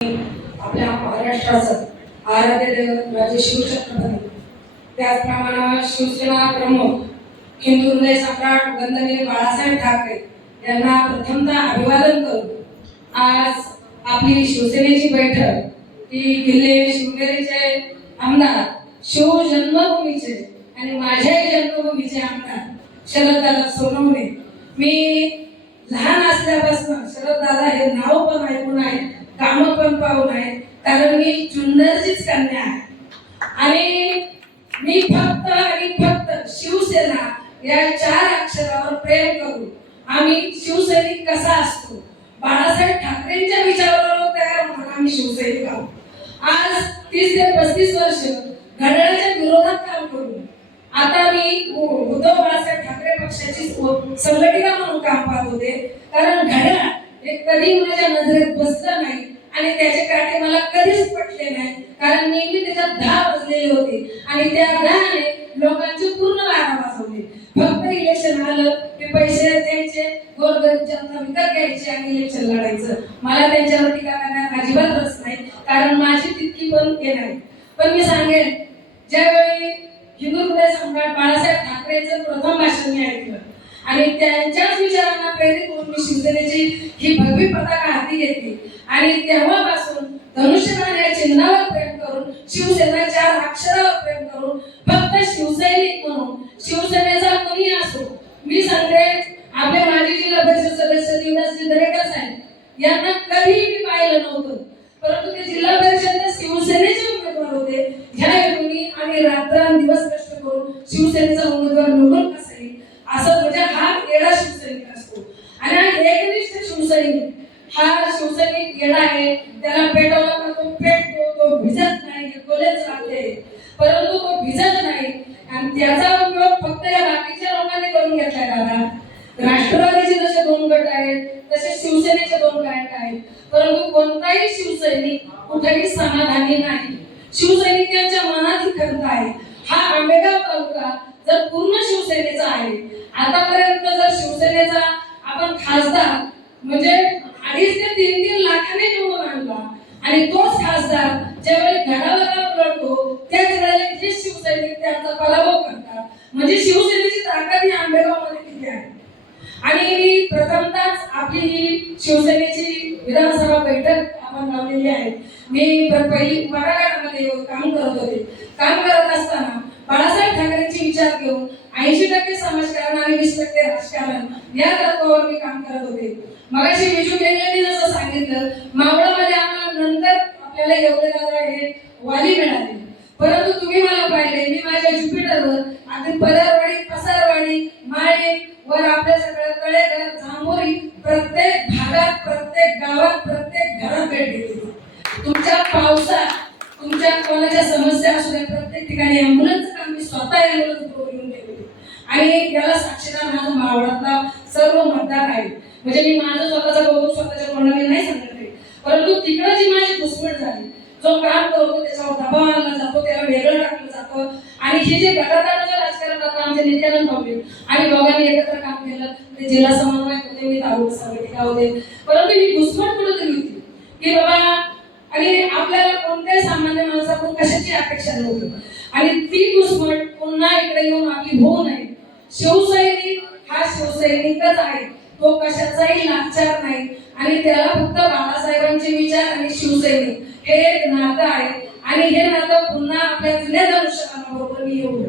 आपल्या महाराष्ट्राचं आराध्य दैवत राजे शिवछत्रपती त्याचप्रमाणे शिवसेना प्रमुख हिंदू हृदय सम्राट वंदनीय बाळासाहेब ठाकरे यांना प्रथमतः अभिवादन करून आज आपली शिवसेनेची बैठक ही किल्ले शिवनेरीचे आमदार शिव जन्मभूमीचे आणि माझ्याही जन्मभूमीचे आमदार शरददादा सोनवणे. मी लहान असल्यापासून शरददादा हे नाव पण ऐकून आहे. काम पण पाहून आहे कारण मी जुन्नरचीच कन्या आहे. आणि मी फक्त आणि फक्त शिवसेना या चार अक्षरावर प्रेम करू आम्ही शिवसैनिक कसा असतो? बाळासाहेब ठाकरेंच्या विचारावर तयार होणार आम्ही शिवसैनिक आहोत. आज तीस ते पस्तीस वर्ष घड्याळाच्या विरोधात काम करू आता मी उद्धव बाळासाहेब ठाकरे पक्षाची संघटिका म्हणून काम पाहत होते. कारण घड्याळ हे कधी माझ्या नजरेत बसलं नाही आणि त्याचे काटे मला कधीच पटले नाही. कारण नेहमी त्याच्यात दहा वाजलेले होते आणि त्या दहाने लोकांचे पूर्ण वारा वाजवले. फक्त इलेक्शन आलं की पैसे द्यायचे गोरगरीब जनता विकत घ्यायचे आणि इलेक्शन लढायचं. मला त्यांच्यावर टीका करण्यात अजिबात रस नाही. कारण माझी तितकी पण हे नाही. पण मी सांगेन ज्यावेळी हिंदू हृदय सम्राट बाळासाहेब ठाकरेचं प्रथम भाषण मी ऐकलं आणि त्यांच्याच विचारांना प्रेरित होऊन मी शिवसेनेची ही भगवी पताका हाती घेतली. आणि तेव्हापासून धनुष्यबाण या चिन्हावर प्रेम करून शिवसेना चार अक्षरावर प्रेम करून फक्त शिवसैनिक म्हणून शिवसेनेचा कोणी असो मी सांगते पेटवला तर तो पेटतो तो भिजत नाही हे कोलेच राहते. परंतु तो भिजत नाही आणि त्याचा उपयोग फक्त या बाकीच्या लोकांनी करून घेतलाय दादा. राष्ट्रवादीचे जसे दोन गट आहेत तसे शिवसेनेचे दोन गट आहेत. परंतु कोणताही शिवसैनिक कुठेही समाधानी नाही. शिवसैनिकांच्या मनात ही खंत आहे. हा आंबेगाव तालुका जर पूर्ण शिवसेनेचा आहे आतापर्यंत जर शिवसेनेचा आपण खासदार म्हणजे अडीच ते तीन तीन आणि तोच खासदार ज्यावेळी घडावर लढतो त्याच वेळेला हे शिवसैनिक त्यांचा पराभव करतात. म्हणजे शिवसेनेची ताकद ही आंबेगावमध्ये किती आहे? आणि मी प्रथमतच आपली ही शिवसेनेची विधानसभा बैठक आपण लावलेली आहे. मी पहिली मराठवाड्यामध्ये काम करत होते. काम करत असताना बाळासाहेब ठाकरेंचे विचार घेऊन ऐंशी टक्के समाजकारण आणि वीस टक्के राजकारण या तत्वावर मी काम करत होते. मगाशी विजू यांनी जसं सांगितलं मावळामध्ये आम्हाला आपल्याला एवढे हे वाली मिळाली. परंतु तुम्ही मला पाहिले मी माझ्या ज्युपिटरवर अगदी पदरवाडी पसारवाडी माळी वर आपल्या सगळ्या तळेघर जांभोरी प्रत्येक भागात प्रत्येक गावात प्रत्येक घरात भेट दिली तुमच्या पावसात तुमच्या कोणाच्या समस्या असू द्या प्रत्येक ठिकाणी अँब्युलन्सचं काम मी स्वतः अँब्युलन्स बोलून केले आणि याला साक्षीदार माझा मावळातला सर्व मतदार आहे म्हणजे मी माझं स्वतःचा बघून स्वतःच्या कोणाला नाही सांगत परंतु तिकडं जी माझी घुसमट झाली. जो काम करतो त्याच्यावर दबाव आणला जातो त्याला वेगळं टाकलं जातं. आणि हे जे गटातटाचं राजकारण आता आमचे नित्यानंद भाऊ आणि दोघांनी एकत्र काम केलं. ते जिल्हा समन्वयक होते मी तालुका संघटिका होते. परंतु ही घुसमट कुठेतरी होती. की बाबा आणि आपल्याला कोणत्याही सामान्य माणसाकडून कशाची अपेक्षा नव्हती. आणि ती घुसमट पुन्हा इकडे येऊन आपली होऊ नये शिवसैनिक हा शिवसैनिकच आहे. तो कशाचाही लाचार नाही. आणि त्याला फक्त बाळासाहेबांचे विचार आणि शिवसैनिक. हे एक नातं आहे. आणि हे नातं पुन्हा आपल्या जुन्या धनुष्यबाणाबरोबर मी येऊ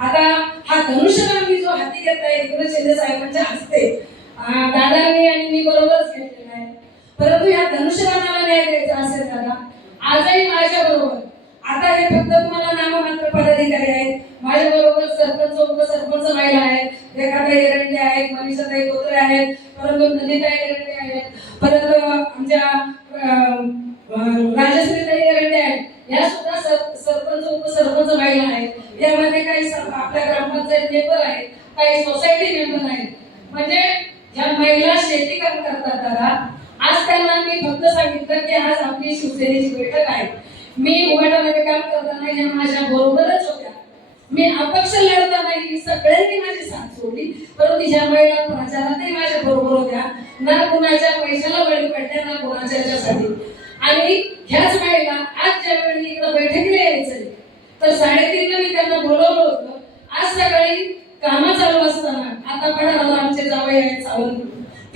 आता हा धनुष्यबाण मी जो हाती घेतलाय एकनाथ शिंदे साहेबांच्या हस्ते दादांनी आणि मी बरोबरच घेतलेला आहे. परंतु या धनुष्यबाणाला न्याय द्यायचा असेल दादा आजही माझ्या बरोबर आता हे फक्त तुम्हाला नाममात्र पदाधिकारी आहेत. माझ्या बरोबर सरपंच उपसरपंच महिला आहेत रेखाताई एरंडे आहेत मनीषाताई कोत्रे आहेत परंतु नंदिताई एरंडे आहेत परत आमच्या अं, अं, राजश्रीताई एरंडे आहेत या सुद्धा सर- सरपंच उपसरपंच महिला आहेत यामध्ये काही सर- आपल्या ग्रामपंचायत मेंबर आहेत काही सोसायटी मेंबर आहेत म्हणजे ज्या महिला शेती काम करतात दादा. आज त्यांना मी फक्त सांगितलं की आज आपली शिवसेनेची बैठक आहे. मी उघडामध्ये काम करताना या माझ्या बरोबरच होत्या. मी अपक्ष लढताना ही सगळ्यांनी माझी साथ सोडली. परंतु ज्या महिला प्रचारातही माझ्या बरोबर होत्या. ना कुणाच्या पैशाला बळी पडल्या ना कुणाच्या याच्यासाठी. आणि ह्याच वेळेला आज ज्या वेळी इकडं बैठकीला यायचं तर साडेतीनला मी त्यांना बोलवलं होतं. आज सकाळी कामात चालू असताना आता पण आता आमचे जावई आहेत सावंत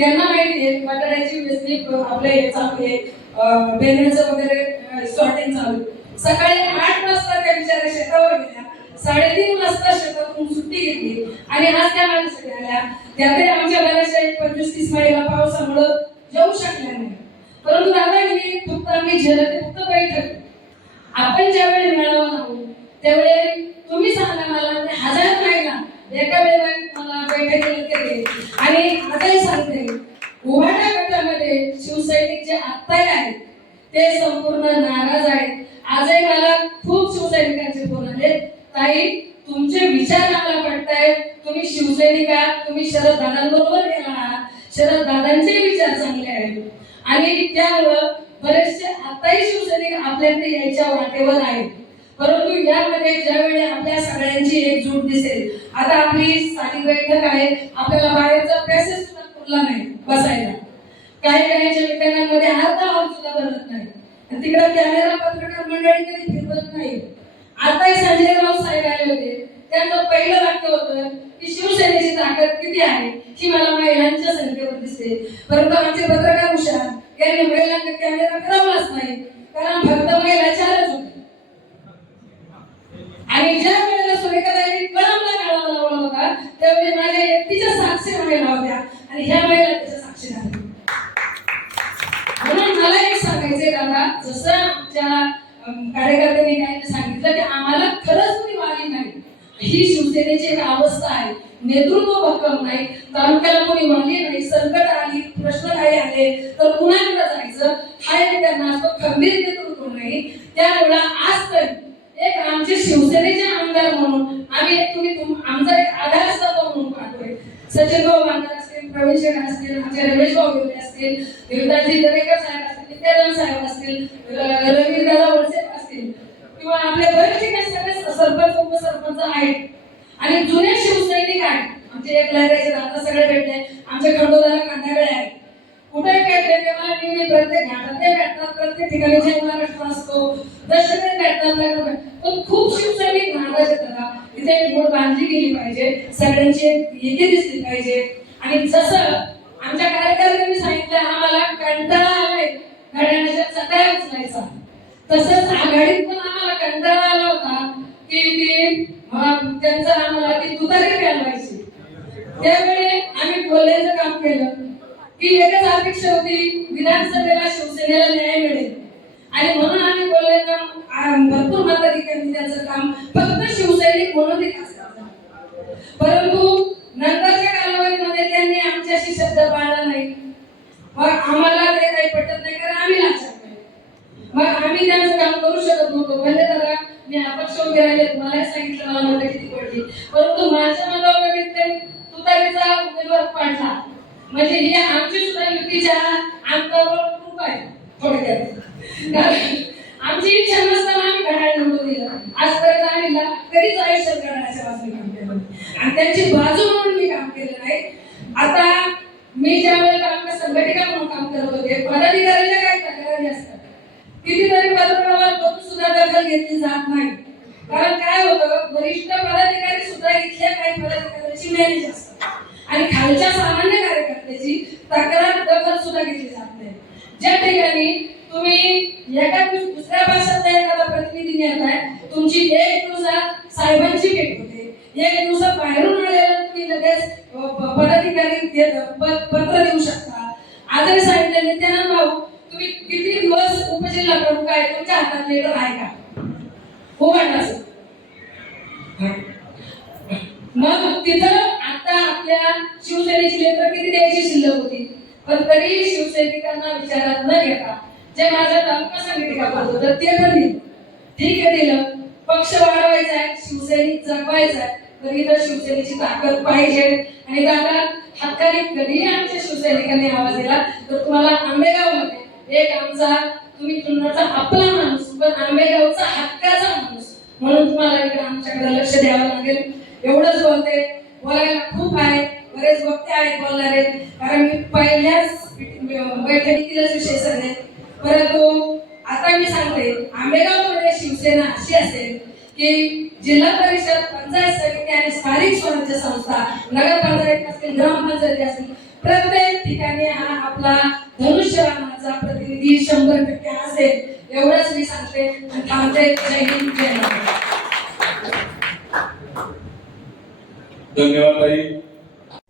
त्यांना माहिती आहे बटाट्याची वेचणी आपले हे चालू आहे. वगैरे सॉर्टिंग चालू सकाळी आठ वाजता त्या बिचाऱ्या शेतावर गेल्या. साडेतीन वाजता शेतातून सुट्टी घेतली. आणि आज त्या माणसाकडे आल्या. त्यातही आमच्या बऱ्याचशा एक पंचवीस तीस महिला पावसामुळं येऊ शकल्या नाही. परंतु दादा मी फक्त आम्ही झेलते फक्त बैठक आपण ज्यावेळी मिळावा आहोत त्यावेळी तुम्ही सांगा मला ते हजार महिला एका वेळेला मला बैठकीला केले. आणि आताही सांगते उभाटा गटामध्ये शिवसैनिक जे आत्ताही आहेत. ते संपूर्ण नाराज आहेत. आजही मला खूप शिवसैनिकांचे फोन आले ताई तुमचे विचार आम्हाला पडतायत तुम्ही शिवसैनिक आहात. तुम्ही शरद दादांबरोबर गेला आहात. शरद दादांचे विचार चांगले आहेत. आणि त्यामुळं बरेचसे आताही शिवसैनिक आपल्याकडे यायच्या वाटेवर आहेत. परंतु यामध्ये ज्यावेळी आपल्या सगळ्यांची एकजूट दिसेल आता आपली साठी बैठक आहे आपल्याला बाहेरचा पॅसेज सुद्धा नाही बसायला. काही काही ठिकाणांमध्ये अर्धा हॉल सुद्धा बनत नाही. आणि तिकडे कॅमेरा पत्रकार मंडळी कधी फिरवत नाही. आताही संजय राऊत साहेब आले होते. त्यांचं पहिलं वाक्य होतं की शिवसेनेची ताकद किती आहे ही मला महिलांच्या संख्येवर दिसते. परंतु आमचे पत्रकार हुशार यांनी महिलांना कॅमेरा फिरवलाच नाही. कारण फक्त महिला चारच होते आणि ज्या वेळेला सुरेखाताईंनी कळमला काढावा लावला होता त्यावेळी माझ्या एकटीच्या साक्षी व्हायला होत्या. आणि ह्या वेळेला त्याच्या साक्षी झाली म्हणून मला एक सांगायचंय दादा जसं आमच्या कार्यकर्त्यांनी काही सांगितलं की आम्हाला खरंच कोणी वाली नाही. ही शिवसेनेची एक अवस्था आहे. नेतृत्व भक्कम नाही. तालुक्याला कोणी वाली नाही संकट आली प्रश्न काही आले तर कुणाकडे जायचं? हा एक त्यांना असतो खंबीर नेतृत्व नाही. त्यामुळे आज तरी आमचे शिवसेनेचे आमदार म्हणून आम्ही एक तुम्ही तुम- आमचा एक आधारस्तंभ म्हणून पाहतोय. सचिन भाऊ बांगर असतील प्रवीण असतील आमचे रमेश भाऊ असतील देवदासजी दरेकर साहेब असतील नित्यानंद साहेब असतील र- रवी दादा वळसे असतील किंवा आपले बरेचसे काही सगळे सरपंच उपसरपंच आहेत. आणि जुने शिवसैनिक आहेत. आमचे एक लहराचे दादा सगळे भेटले. आमच्या खंडोदाला कांदागळे आहेत. कुठे भेटले तेव्हा नेहमी प्रत्येक घाटात ते भेटतात प्रत्येक ठिकाणी जय महाराष्ट्र असतो दर्शक भेटतात पण खूप शिवसैनिक महाराज येतात तिथे एक बोट बांधली गेली पाहिजे. सगळ्यांची एक एकी दिसली पाहिजे. आणि जसं आमच्या कार्यकर्त्यांनी सांगितलं आम्हाला कंटाळा आलाय. घड्याळाच्या चटाया उचलायचा. तसंच आघाडीत पण आम्हाला कंटाळा आला होता की ती त्यांचं आम्हाला ती तुतारी घालवायची. त्यावेळी आम्ही बोलायचं काम केलं. की एकच अपेक्षा होती विधानसभेला शिवसेनेला न्याय मिळेल. आणि म्हणून आम्ही बोलले भरपूर मताधिकारी त्याचं काम फक्त शिवसैनिक म्हणून ते परंतु नंतरच्या कालावधीमध्ये त्यांनी आमच्याशी शब्द पाळला नाही. मग आम्हाला ते काही पटत नाही कारण आम्ही लक्षात नाही मग आम्ही त्यांचं काम करू शकत नव्हतो. म्हणजे दादा मी अपक्ष उभे राहिले तुम्हालाही सांगितलं मला मतं किती पडली. परंतु माझ्या म्हणजे ही आमची सुद्धा युतीच्या अंगावर खूप आहे थोडक्यात. आमची इच्छा नसताना आम्ही घड्याळ निवडून दिलं आजपर्यंत आम्ही ला- कधीच आयुष्यात घड्याळाच्या बाजूने काम केलं. आणि त्यांची बाजू म्हणून मी काम केलं नाही आता मी ज्या वेळेला आमच्या संघटिका म्हणून काम करत होते पदाधिकाऱ्यांच्या काय तक्रारी असतात. कितीतरी पत्रव्यवहार बघून सुद्धा दखल घेतली जात नाही. कारण काय होतं वरिष्ठ पदाधिकारी सुद्धा इथल्या काही पदाधिकाऱ्यांची मॅनेज असतात. आणि खालच्या सामान्य कार्यकर्त्याची तक्रार दखल सुद्धा घेतली जात नाही. ज्या ठिकाणी तुम्ही एका दुसऱ्या भाषातला एखादा प्रतिनिधी नेताय तुमची एक दिवसात साहेबांची भेट होते. एक दिवसात बाहेरून आलेला तुम्ही लगेच पदाधिकारी पत्र देऊ शकता. आजही सांगितलं नित्यानंद भाऊ तुम्ही किती दिवस उपजिल्हा प्रमुख आहे तुमच्या हातात लेटर आहे का? हो वाटायचं मग तिथं आपल्या शिवसेनेची लेकर किती द्यायची शिल्लक होती? पण तरी शिवसैनिकांना विचारात न घेता जे माझा तालुका संघटिका करत होतं ते पण दिलं ठीक आहे दिलं पक्ष वाढवायचा आहे शिवसैनिक जगवायचा आहे. तर शिवसेनेची ताकद पाहिजे. आणि दादा हक्काने कधीही आमच्या शिवसैनिकांनी आवाज दिला तर तुम्हाला आंबेगावमध्ये एक आमचा तुम्ही तुमचा आपला माणूस पण आंबेगावचा हक्काचा माणूस म्हणून तुम्हाला इकडे आमच्याकडे लक्ष द्यावं लागेल. एवढंच बोलते. बोलायला खूप आहे बरेच वक्ते आहेत बोलणारे. कारण मी पहिल्याच बैठकीतीलच विषय सांगेल परंतु आता मी सांगते आंबेगावमध्ये शिवसेना अशी असेल की जिल्हा परिषद पंचायत समिती आणि स्थानिक स्वराज्य संस्था नगरपंचायत असतील ग्रामपंचायती असतील प्रत्येक ठिकाणी हा आपला धनुष्यबाणाचा प्रतिनिधी शंभर टक्के असेल एवढंच मी सांगते. आणि थांबते. जय हिंद जय महाराष्ट्र. धन्यवाद ताई.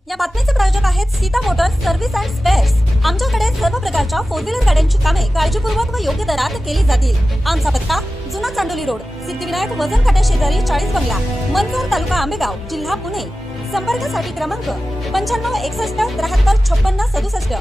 या बातमीचे प्रायोजक आहेत Sita motors service and spares आमच्याकडे सर्व प्रकारच्या फोर व्हीलर गाड्यांची कामे काळजीपूर्वक व योग्य दरात केली जातील. आमचा पत्ता जुना चांडोली रोड सिद्धिविनायक वजन काट्या शेजारी चाळीस बंगला मनसर तालुका आंबेगाव जिल्हा पुणे. संपर्कासाठी क्रमांक पंच्याण्णव एकसष्ट त्र्याहत्तर छप्पन्न सदुसष्ट.